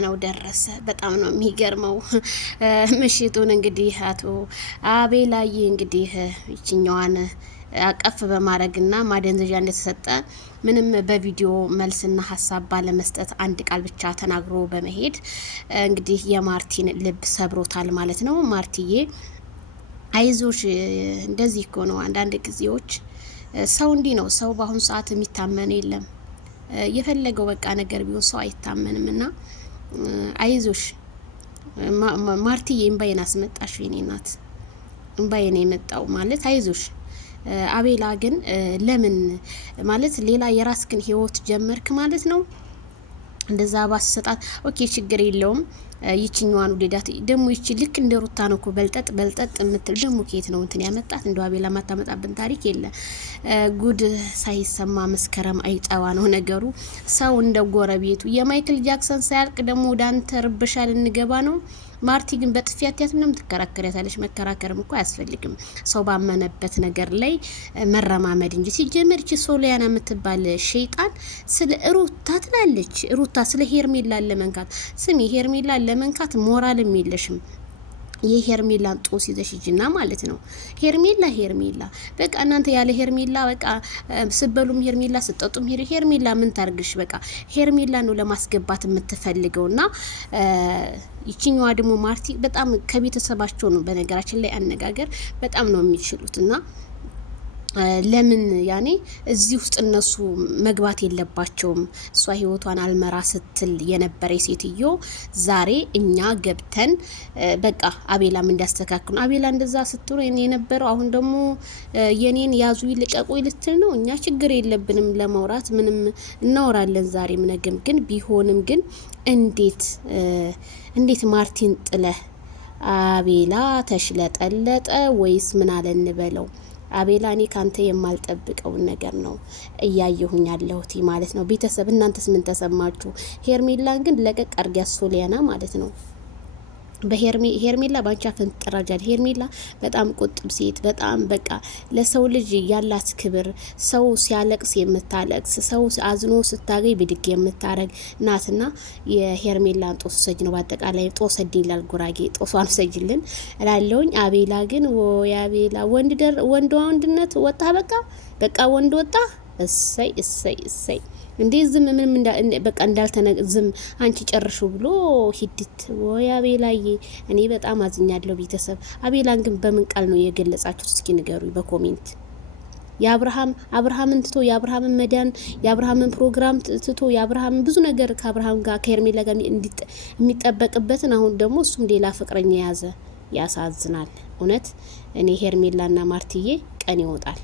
ነው ደረሰ። በጣም ነው የሚገርመው። ምሽቱን እንግዲህ አቶ አቤላዬ እንግዲህ ይችኛዋን አቀፍ በማድረግና ማደንዘዣ እንደተሰጠ ምንም በቪዲዮ መልስና ሀሳብ ባለመስጠት አንድ ቃል ብቻ ተናግሮ በመሄድ እንግዲህ የማርቲን ልብ ሰብሮታል ማለት ነው። ማርቲዬ አይዞሽ፣ እንደዚህ እኮ ነው አንዳንድ ጊዜዎች ሰው እንዲህ ነው። ሰው በአሁኑ ሰዓት የሚታመን የለም። የፈለገው በቃ ነገር ቢሆን ሰው አይታመንም እና አይዞሽ ማርቲዬ። እምባዬን አስመጣሽ የኔ ናት፣ እምባዬን የመጣው ማለት አይዞሽ። አቤላ ግን ለምን ማለት ሌላ የራስክን ህይወት ጀመርክ ማለት ነው? እንደዛ ባሰጣት ኦኬ ችግር የለውም። ይችኛዋን ውዴዳት ደግሞ ይቺ ልክ እንደ ሩታ ነው እኮ በልጠጥ የምትል ደግሞ ከየት ነው እንትን ያመጣት? እንደው አቤላ ማታመጣብን ታሪክ የለ። ጉድ ሳይሰማ መስከረም አይጠባ ነው ነገሩ። ሰው እንደ ጎረቤቱ የማይክል ጃክሰን ሳያልቅ ደግሞ ወደ አንተ ርብሻ ልንገባ ነው። ማርቲ ግን በጥፊያት ምንም ትከራከሪያታለሽ። መከራከርም እኮ አያስፈልግም። ሰው ባመነበት ነገር ላይ መረማመድ እንጂ ሲጀመር እቺ ሶሊያና የምትባል ሸይጣን ስለ ሩታ ትላለች። ሩታ ስለ ሄርሜላ ለመንካት ስሚ፣ ሄርሜላ ለመንካት ሞራልም የለሽም። የሄርሜላን ጦስ ይዘሽ ሂጂና ማለት ነው። ሄርሜላ በቃ እናንተ ያለ ሄርሜላ በቃ ስበሉም ሄርሜላ ስጠጡም ሄርሜላ ምን ታርግሽ? በቃ ሄርሜላ ነው ለማስገባት የምትፈልገውና ይችኛዋ ደግሞ ማርቲ በጣም ከቤተሰባቸው ነው በነገራችን ላይ አነጋገር በጣም ነው የሚችሉትና ለምን ያኔ እዚህ ውስጥ እነሱ መግባት የለባቸውም። እሷ ህይወቷን አልመራ ስትል የነበረ ሴትዮ ዛሬ እኛ ገብተን በቃ አቤላም እንዲያስተካክሉ አቤላ እንደዛ ስትሉ የነበረው አሁን ደግሞ የኔን ያዙ ይልቀቁ ልትል ነው። እኛ ችግር የለብንም ለማውራት ምንም እናወራለን ዛሬም ነገም። ግን ቢሆንም ግን እንዴት ማርቲን ጥለህ አቤላ ተሽለጠለጠ ወይስ ምን አለ እንበለው? አቤላ እኔ ካንተ የማልጠብቀውን ነገር ነው እያየሁኝ ያለሁት ማለት ነው። ቤተሰብ እናንተስ ምን ተሰማችሁ? ሄርሜላን ግን ለቀቅ አርጊያ ሶሊያና ማለት ነው። በሄርሜላ ባንቻ ፈንጠራጃል። ሄርሜላ በጣም ቁጥብ ሴት፣ በጣም በቃ ለሰው ልጅ ያላት ክብር፣ ሰው ሲያለቅስ የምታለቅስ፣ ሰው አዝኖ ስታገኝ ብድግ የምታረግ ናትና የሄርሜላን ጦስ ሰጅ ነው። በአጠቃላይ ጦስ ይላል ጉራጌ፣ ጦሷን ሰጅልን እላለሁኝ። አቤላ ግን ወይ አቤላ ወንድነት ወጣ። በቃ ወንድ ወጣ። እሰይ እንዴ ዝም ምንም በቃ ዝም አንቺ ጨርሹ ብሎ ሂድት። ወይ አቤላዬ፣ እኔ በጣም አዝኛለሁ ቤተሰብ። አቤላን ግን በምን ቃል ነው የገለጻችሁት? እስኪ ንገሩኝ በኮሜንት። አብርሃምን ትቶ የአብርሃምን መዳን የአብርሃምን ፕሮግራም ትቶ የአብርሃምን ብዙ ነገር ከአብርሃም ጋር ከሄርሜላ ጋር የሚጠበቅበትን አሁን ደግሞ እሱም ሌላ ፍቅረኛ የያዘ ያሳዝናል። እውነት እኔ ሄርሜላና ማርትዬ ቀን ይወጣል።